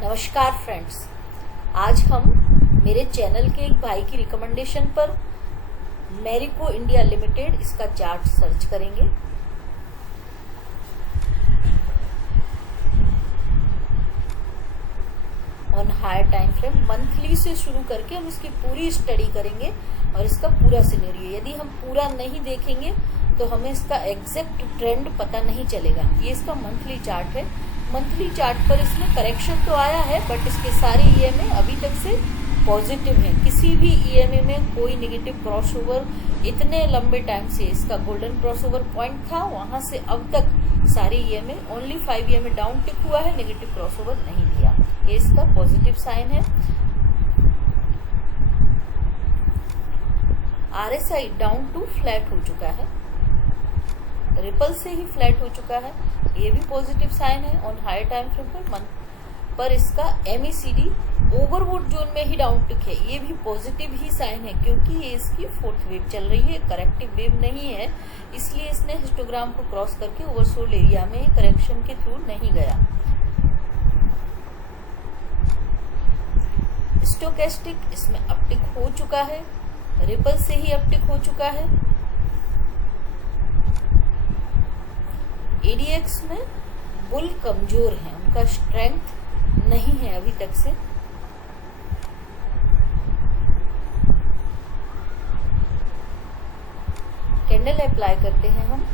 नमस्कार फ्रेंड्स, आज हम मेरे चैनल के एक भाई की रिकमेंडेशन पर मैरिको इंडिया लिमिटेड इसका चार्ट सर्च करेंगे। On higher time frame monthly से शुरू करके हम इसकी पूरी स्टडी करेंगे और इसका पूरा सिनेरियो। यदि हम पूरा नहीं देखेंगे तो हमें इसका एग्जैक्ट ट्रेंड पता नहीं चलेगा। ये इसका मंथली चार्ट है। मंथली चार्ट पर इसमें करेक्शन तो आया है, बट इसके सारे ईएमए अभी तक से पॉजिटिव हैं। किसी भी ईएमए में कोई नेगेटिव क्रॉसओवर इतने लंबे टाइम से, इसका गोल्डन क्रॉसओवर पॉइंट था, वहां से अब तक सारे ईएमए ओनली 5 ईएमए डाउन टिक हुआ है, नेगेटिव क्रॉसओवर नहीं दिया। ये इसका पॉजिटिव साइन है। आरएसआई डाउन टू फ्लैट हो चुका है, रिपल से ही फ्लैट हो चुका है, ये भी पॉजिटिव साइन है। ऑन हायर टाइम फ्रेम पर मंथ पर इसका एमईसीडी ओवरबोट जोन में ही डाउन टिक है, ये भी पॉजिटिव ही साइन है, क्योंकि ये इसकी फोर्थ वेव चल रही है, करेक्टिव वेव नहीं है, इसलिए इसने हिस्टोग्राम को क्रॉस करके ओवरसोल्ड एरिया में करेक्शन के थ्रू नहीं गया। स्टोकेस्टिक इसमें अपटिक हो चुका है, रिपल से ही अपटिक हो चुका है। एडीएक्स में बुल कमजोर है, उनका स्ट्रेंथ नहीं है अभी तक से। कैंडल अप्लाई करते हैं हम।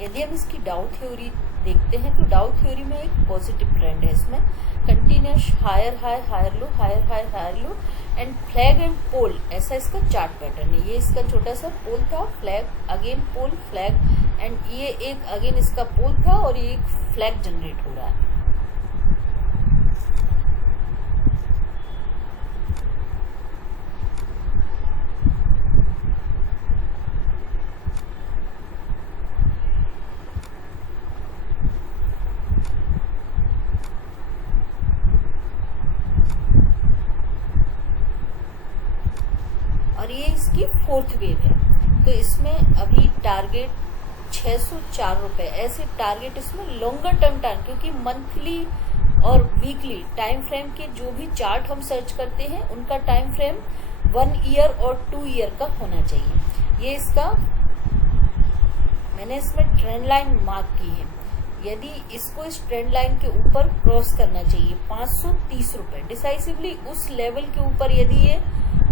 यदि हम इसकी डाउ थ्योरी देखते हैं तो डाउ थ्योरी में एक पॉजिटिव ट्रेंड है। इसमें continuous higher high higher low, higher high higher low and flag and pole, ऐसा इसका चार्ट पैटर्न है। ये इसका छोटा सा पोल था, flag again pole flag, and ये एक अगेन इसका पोल था और ये एक फ्लैग जनरेट हो रहा है। और ये इसकी फोर्थ वेव है, तो इसमें अभी टारगेट 604 रुपए, ऐसे टारगेट इसमें लॉन्गर टर्म टारगेट, क्योंकि मंथली और वीकली टाइम फ्रेम के जो भी चार्ट हम सर्च करते हैं उनका टाइम फ्रेम 1 ईयर और 2 ईयर का होना चाहिए। ये इसका मैंने इसमें ट्रेंड लाइन मार्क की है। यदि इसको इस ट्रेंड लाइन के ऊपर क्रॉस करना चाहिए 530 रुपए डिसाइसिवली, उस लेवल के ऊपर यदि ये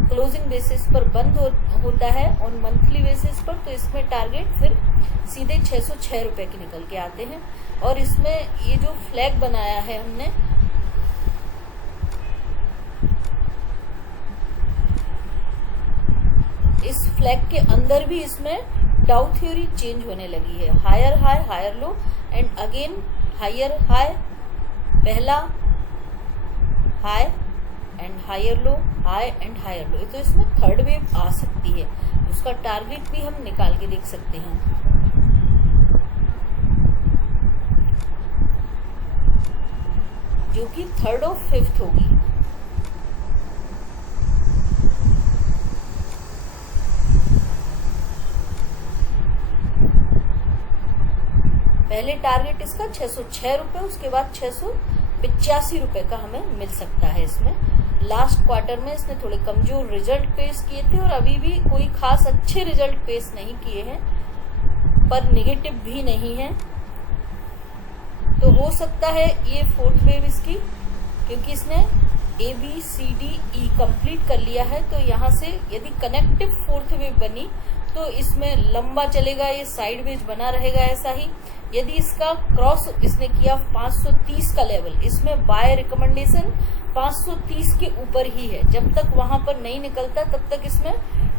क्लोजिंग बेसिस पर बंद होता है ऑन मंथली बेसिस पर, तो इसमें टारगेट फिर सीधे 606 रुपए के निकल के आते हैं। और इसमें ये जो फ्लैग बनाया है हमने, इस फ्लैग के अंदर भी इसमें डाउ थ्योरी चेंज होने लगी है। Higher high higher low and again higher high, पहला high and higher low, high and higher low, तो इसमें थर्ड वेव आ सकती है। उसका टारगेट भी हम निकाल के देख सकते हैं, जो कि थर्ड और फिफ्थ होगी। पहले टारगेट इसका 606 रुपए, उसके बाद 685 रुपए का हमें मिल सकता है। इसमें लास्ट क्वार्टर में इसने थोड़े कमजोर रिजल्ट पेश किए थे और अभी भी कोई खास अच्छे रिजल्ट पेश नहीं किए हैं, पर नेगेटिव भी नहीं है, तो हो सकता है ये फोर्थ वेव इसकी, क्योंकि इसने ABCDE कंप्लीट कर लिया है। तो यहाँ से यदि कनेक्टिव फोर्थ वेव बनी तो इसमें लंबा चलेगा, ये साइड वेज बना रहेगा ऐसा ही। यदि इसका क्रॉस इसने किया 530 का लेवल, इसमें बाय रिकमेंडेशन 530 के ऊपर ही है। जब तक वहां पर नहीं निकलता तब तक इसमें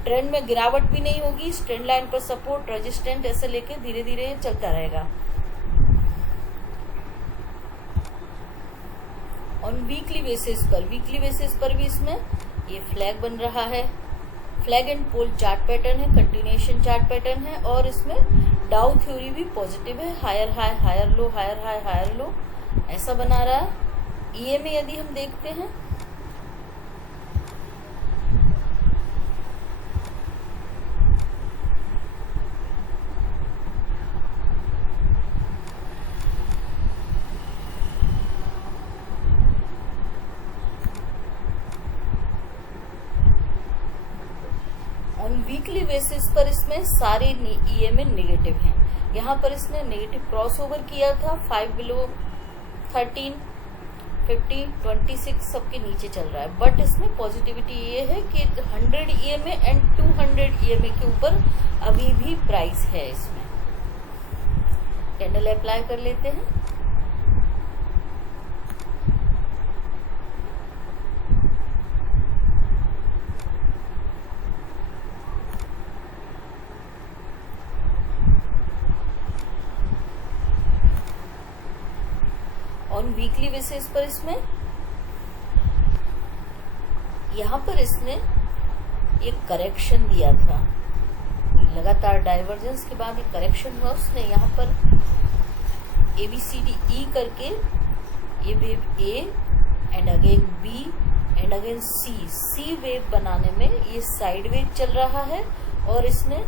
ट्रेंड में गिरावट भी नहीं होगी। ट्रेंड लाइन पर सपोर्ट रेजिस्टेंट ऐसे लेके धीरे धीरे चलता रहेगा। ऑन वीकली बेसिस पर भी इसमें ये फ्लैग बन रहा है, flag and pole chart pattern है, कंटिन्यूएशन चार्ट पैटर्न है, और इसमें डाउ थ्योरी भी पॉजिटिव है। Higher high higher low, higher high higher low, ऐसा बना रहा है। ईएमए यदि हम देखते हैं वीकली बेसिस पर इसमें सारे ईएमए नेगेटिव हैं। यहाँ पर इसने नेगेटिव क्रॉसओवर किया था, 5 बिलो 13, 50, 26 सबके नीचे चल रहा है, बट इसमें पॉजिटिविटी ये है कि 100 ईएमए एंड 200 ईएमए के ऊपर अभी भी प्राइस है इसमें। कैंडल अप्लाई कर लेते हैं। ऑन वीकली बेसिस पर इसमें यहाँ पर इसने एक करेक्शन दिया था, लगातार डाइवर्जेंस के बाद एक करेक्शन हुआ। उसने यहाँ पर ABCDE करके ये wave A and again B and again C wave बनाने में ये साइड वेव चल रहा है, और इसने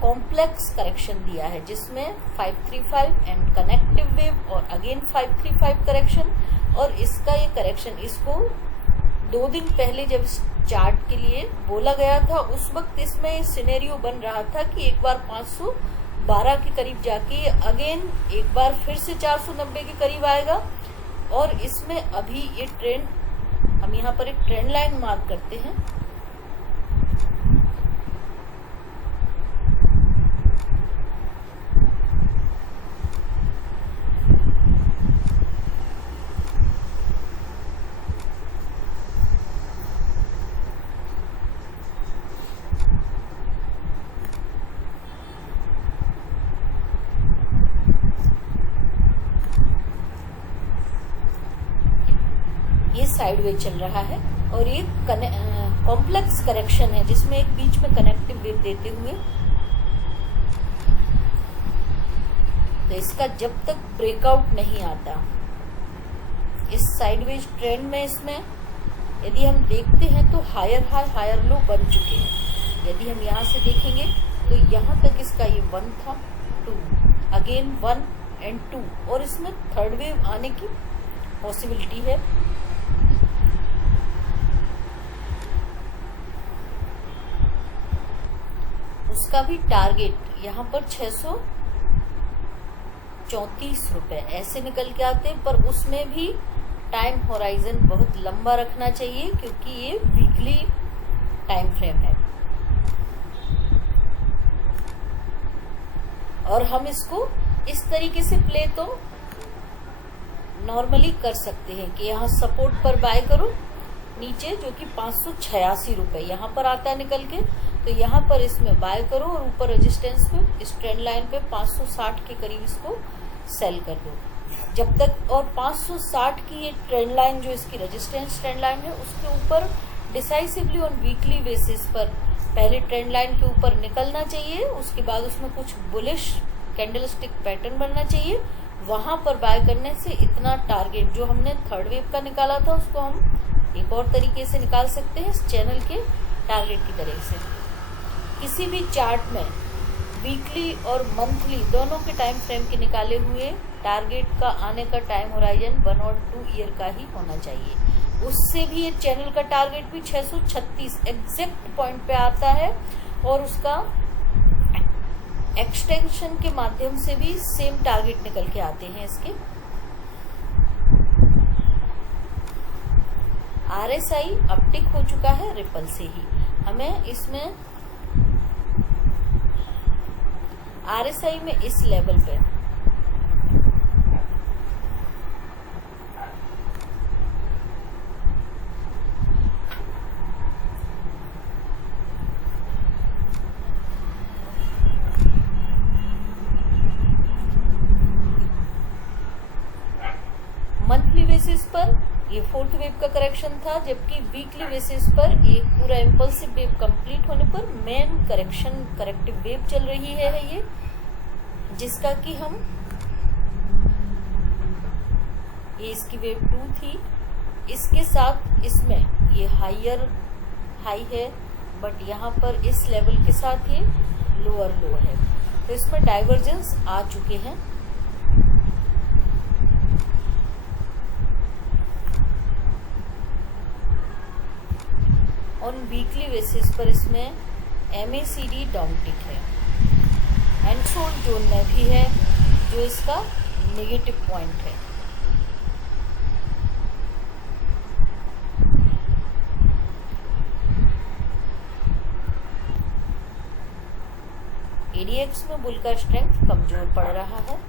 कॉम्प्लेक्स करेक्शन दिया है जिसमें 535 एंड कनेक्टिव वेव और अगेन 535 करेक्शन। और इसका ये करेक्शन इसको 2 दिन पहले जब इस चार्ट के लिए बोला गया था, उस वक्त इसमें सिनेरियो बन रहा था कि एक बार 512 के करीब जाके अगेन एक बार फिर से 490 के करीब आएगा। और इसमें अभी ये ट्रेंड, हम यहाँ पर एक ट्रेंड लाइन मार्क करते हैं। ये साइडवेज चल रहा है और ये कॉम्प्लेक्स करेक्शन है जिसमें एक बीच में कनेक्टिव वेव देते हुए, तो इसका जब तक ब्रेकआउट नहीं आता इस साइडवेज ट्रेंड में, इसमें यदि हम देखते हैं तो हायर हाई हायर लो बन चुके हैं। यदि हम यहाँ से देखेंगे तो यहाँ तक इसका ये 1 था, 2, अगेन 1 एंड 2, और इसमें थर्ड वेव आने की पॉसिबिलिटी है। उसका भी टारगेट यहाँ पर 634 रुपए ऐसे निकल के आते हैं, पर उसमें भी टाइम होराइजन बहुत लंबा रखना चाहिए क्योंकि ये वीकली टाइम फ्रेम है। और हम इसको इस तरीके से प्ले तो नॉर्मली कर सकते हैं कि यहाँ सपोर्ट पर बाय करो नीचे, जो कि 586 रुपए यहाँ पर आता है निकल के, तो यहाँ पर इसमें बाय करो और ऊपर रेजिस्टेंस पे इस ट्रेंड लाइन पे 560 के करीब इसको सेल कर दो जब तक। और 560 की ये ट्रेंड लाइन जो इसकी रेजिस्टेंस ट्रेंड लाइन है उसके ऊपर डिसाइसिवली ऑन वीकली बेसिस पर पहले ट्रेंड लाइन के ऊपर निकलना चाहिए, उसके बाद उसमें कुछ बुलिश कैंडलस्टिक पैटर्न बनना चाहिए। वहां पर बाय करने से इतना टारगेट जो हमने थर्ड वेव का निकाला था उसको हम एक और तरीके से निकाल सकते हैं, इस चैनल के टारगेट की तरह से। किसी भी चार्ट में वीकली और मंथली दोनों के टाइम फ्रेम के निकाले हुए टारगेट का आने का टाइम होराइजन 1 और 2 ईयर का ही होना चाहिए। उससे भी ये चैनल का टारगेट भी 636 एग्जैक्ट पॉइंट पे आता है, और उसका एक्सटेंशन के माध्यम से भी सेम टारगेट निकल के आते हैं इसके। RSI अपटिक हो चुका है रिपल से ही, हमें इसमें RSI में इस लेवल पे मंथली बेसिस पर ये फोर्थ वेव का करेक्शन था, जबकि वीकली बेसिस पर एक पूरा इम्पल्सिव वेव कंप्लीट होने पर मेन करेक्टिव वेव चल रही है ये, जिसका कि हम ये इसकी वेव 2 थी, इसके साथ इसमें ये हायर हाई है, बट यहाँ पर इस लेवल के साथ ये लोअर लो है, तो इसमें डाइवर्जेंस आ चुके हैं। ऑन वीकली बेसिस पर इसमें MACD डाउन टिक है एंड सोल्ड जोन में भी है, जो इसका नेगेटिव पॉइंट है। ADX में बुल का स्ट्रेंथ कमजोर पड़ रहा है।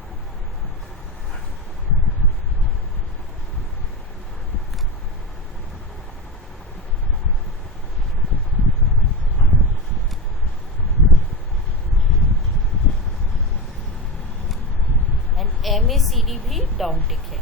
MACD भी डाउन टिक है।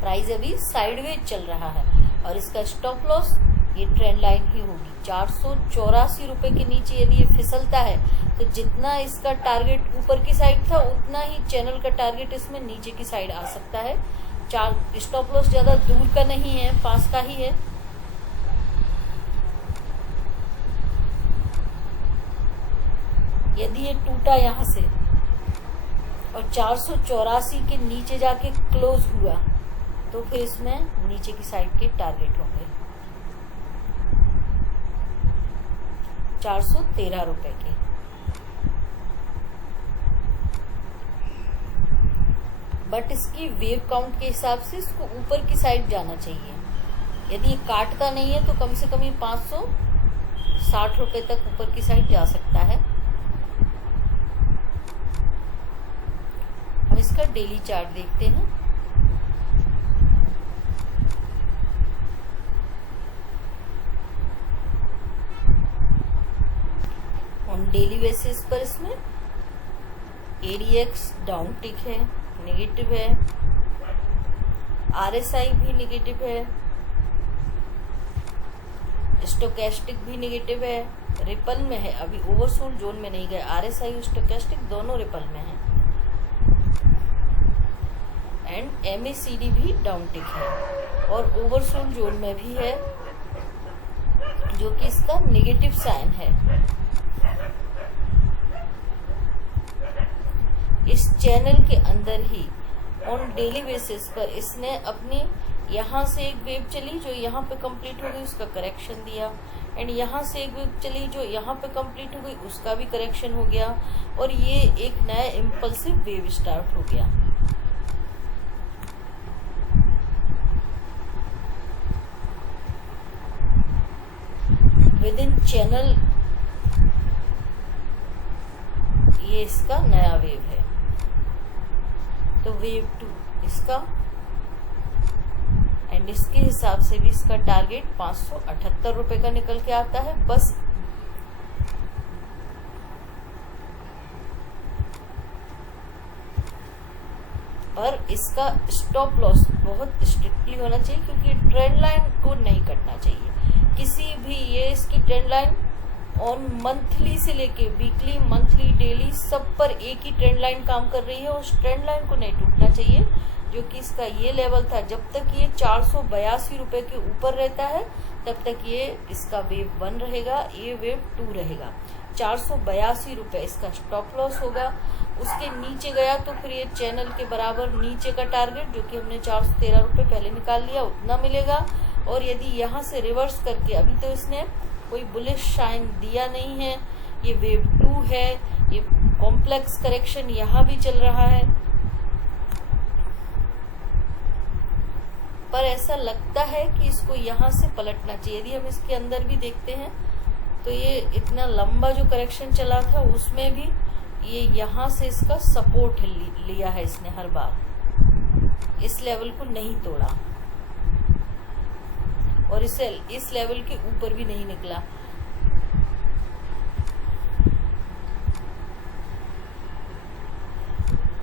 प्राइस अभी साइडवेज चल रहा है और इसका स्टॉप लॉस ये ट्रेंड लाइन ही होगी। 484 रुपए के नीचे यदि ये फिसलता है तो जितना इसका टारगेट ऊपर की साइड था उतना ही चैनल का टारगेट इसमें नीचे की साइड आ सकता है। स्टॉप लॉस ज्यादा दूर का नहीं है, पास का ही है। यदि ये टूटा यहां से और 484 के नीचे जाके क्लोज हुआ तो फिर इसमें नीचे की साइड के टारगेट होंगे 413 रुपए के। बट इसकी वेव काउंट के हिसाब से इसको ऊपर की साइड जाना चाहिए। यदि ये काटता नहीं है तो कम से कम ये 560 रुपए तक ऊपर की साइड जा सकता है। हम इसका डेली चार्ट देखते हैं। ऑन डेली बेसिस पर इसमें ADX डाउन टिक है, नेगेटिव है, RSI भी नेगेटिव है, स्टोकेस्टिक भी नेगेटिव है, रिपल में है, अभी ओवरसोल्ड जोन में नहीं गए। RSI और स्टोकेस्टिक दोनों रिपल में है एंड MACD भी डाउन टिक है और ओवरसोल्ड जोन में भी है, जो कि इसका नेगेटिव साइन है। इस चैनल के अंदर ही ऑन डेली बेसिस पर इसने अपनी यहाँ से एक वेव चली जो यहाँ पे कंप्लीट हो गई, उसका करेक्शन दिया एंड यहाँ से एक वेव चली जो यहाँ पे कंप्लीट हो गई, उसका भी करेक्शन हो गया और ये एक नया इम्पल्सिव वेव स्टार्ट हो गया। विद इन चैनल ये इसका नया वेव है। तो वेव 2 इसका एंड इसके हिसाब से भी इसका टारगेट 578 रुपए का निकल के आता है। बस और इसका स्टॉप लॉस बहुत स्ट्रिक्टली होना चाहिए क्योंकि ट्रेंड लाइन को नहीं कटना चाहिए किसी भी। ये इसकी ट्रेंड लाइन ऑन मंथली से लेके वीकली, मंथली, डेली सब पर एक ही ट्रेंड लाइन काम कर रही है और उस ट्रेंड लाइन को नहीं टूटना चाहिए, जो कि इसका ये लेवल था। जब तक ये 482 रुपए के ऊपर रहता है तब तक ये इसका वेव 1 रहेगा, ये वेव 2 रहेगा। 482 रुपए इसका स्टॉप लॉस होगा। उसके नीचे गया तो फिर ये चैनल के बराबर नीचे का टारगेट, जो कि हमने 413 रुपए पहले निकाल लिया, उतना मिलेगा। और यदि यहाँ से रिवर्स करके, अभी तो इसने कोई बुलिश साइन दिया नहीं है, ये वेव 2 है, ये कॉम्प्लेक्स करेक्शन यहाँ भी चल रहा है, पर ऐसा लगता है कि इसको यहाँ से पलटना चाहिए। यदि हम इसके अंदर भी देखते हैं तो ये इतना लंबा जो करेक्शन चला था उसमें भी ये यहाँ से इसका सपोर्ट लिया है इसने हर बार, इस लेवल को नहीं तोड़ा और इस लेवल के ऊपर भी नहीं निकला।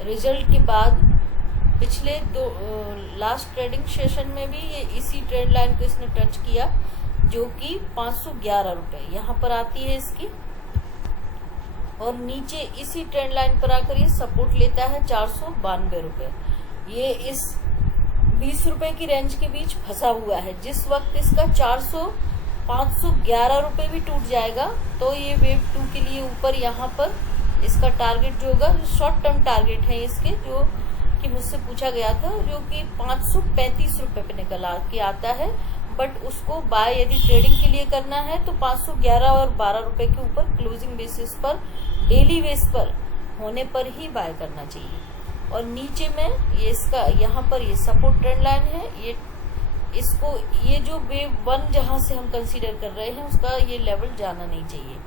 रिजल्ट के बाद पिछले लास्ट ट्रेडिंग सेशन में भी ये इसी ट्रेंड लाइन को इसने टच किया, जो कि 511 रुपए यहाँ पर आती है इसकी, और नीचे इसी ट्रेंड लाइन पर आकर ये सपोर्ट लेता है 492 रुपए। ये इस 20 रुपए की रेंज के बीच फंसा हुआ है। जिस वक्त इसका 511 रुपए भी टूट जाएगा तो ये वेव 2 के लिए ऊपर यहाँ पर इसका टारगेट जो होगा, शॉर्ट टर्म टारगेट है इसके, जो कि मुझसे पूछा गया था, जो कि 535 रुपए पे निकल के आता है। बट उसको बाय यदि ट्रेडिंग के लिए करना है तो 511 और 12 रुपए के ऊपर क्लोजिंग बेसिस पर, डेली बेस पर होने पर ही बाय करना चाहिए। और नीचे में ये इसका यहाँ पर ये सपोर्ट ट्रेंड लाइन है, इसको ये जो वेव 1 जहां से हम कंसीडर कर रहे हैं उसका ये लेवल जाना नहीं चाहिए,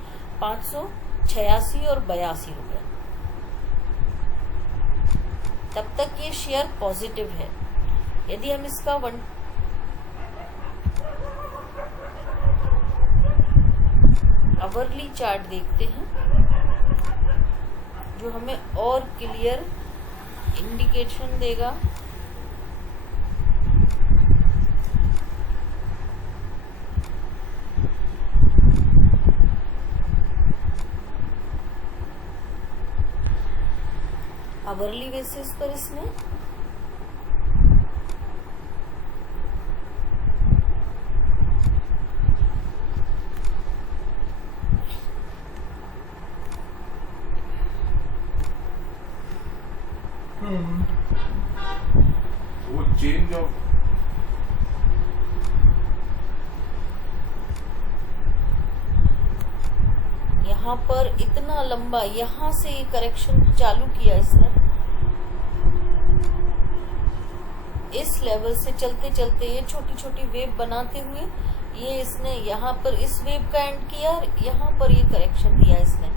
586 और 82 रुपए, तब तक ये शेयर पॉजिटिव है। यदि हम इसका आवरली चार्ट देखते हैं जो हमें और क्लियर इंडिकेशन देगा, आवरली बेसिस पर इसमें वो चेंज ऑफ यहाँ पर इतना लंबा, यहाँ से ये करेक्शन चालू किया इसने, इस लेवल से चलते चलते ये छोटी छोटी वेव बनाते हुए ये इसने यहाँ पर इस वेव का एंड किया, यहाँ पर ये करेक्शन दिया इसने।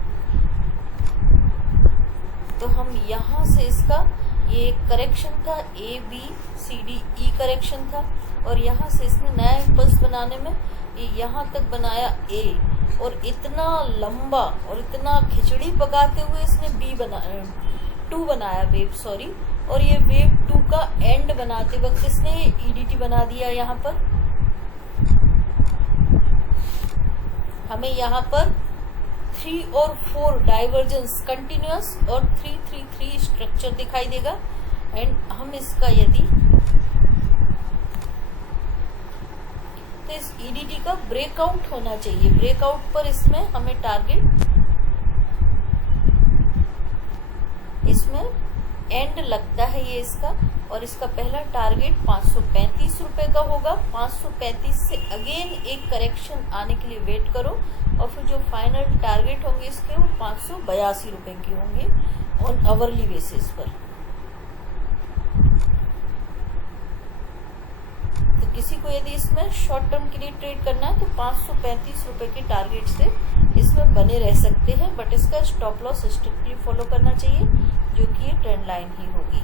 तो हम यहाँ से इसका ये करेक्शन था, A B C D E correction था, और यहाँ से इसने नया इम्पल्स बनाने में ये यहाँ तक बनाया ए, और इतना लंबा और इतना खिचड़ी पकाते हुए इसने बी बनाया, 2 बनाया वेव, सॉरी, और ये वेव 2 का एंड बनाते वक्त इसने ईडीटी बना दिया। यहाँ पर हमें यहाँ पर 3 और 4 डाइवर्जेंस कंटिन्यूअस और 3-3-3 स्ट्रक्चर दिखाई देगा। एंड हम इसका यदि तो इस ईडीटी का ब्रेकआउट होना चाहिए, ब्रेकआउट पर इसमें हमें टारगेट, इसमें एंड लगता है ये इसका, और इसका पहला टारगेट 535 रुपए का होगा। 535 से अगेन एक करेक्शन आने के लिए वेट करो, और फिर जो फाइनल टारगेट होंगे इसके वो 582 रुपए के होंगे ऑन आवरली बेसिस पर। तो किसी को यदि इसमें शॉर्ट टर्म के लिए ट्रेड करना है तो 535 रुपए के टारगेट से इसमें बने रह सकते हैं, बट इसका स्टॉप लॉस स्ट्रिक्टली फॉलो करना चाहिए, जो कि ये ट्रेंड लाइन ही होगी।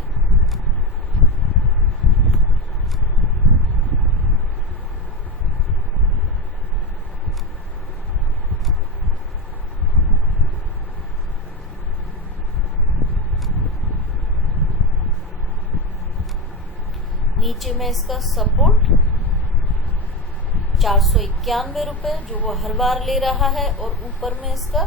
नीचे में इसका सपोर्ट 491 रुपए जो वो हर बार ले रहा है, और ऊपर में इसका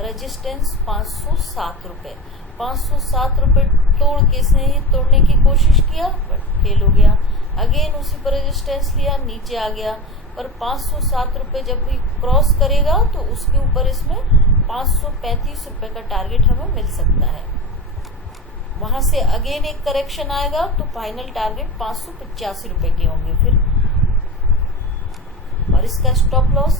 रेजिस्टेंस 507 रुपए। 507 रुपए तोड़ के इसने ये तोड़ने की कोशिश किया बट फेल हो गया। अगेन उसी पर रेजिस्टेंस लिया, नीचे आ गया, पर 507 रुपए जब भी क्रॉस करेगा तो उसके ऊपर इसमें 535 रुपए का टारगेट हमें मिल सकता है। वहां से अगेन एक करेक्शन आएगा तो फाइनल टारगेट 585 रुपए के होंगे फिर। और इसका stop loss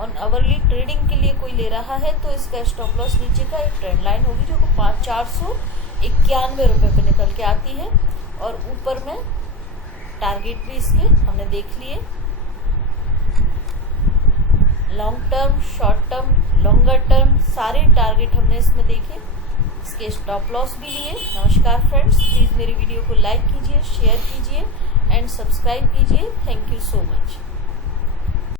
on hourly trading के लिए कोई ले रहा है तो इसका स्टॉप लॉस नीचे का एक ट्रेंड लाइन होगी जो 491 रुपए पे निकल के आती है, और ऊपर में टारगेट भी इसके हमने देख लिए, long term, short term, longer term सारे टारगेट हमने इसमें देखे, इसके स्टॉप लॉस भी लिए। नमस्कार फ्रेंड्स, प्लीज मेरी वीडियो को लाइक कीजिए, शेयर कीजिए एंड सब्सक्राइब कीजिए। Thank you so much.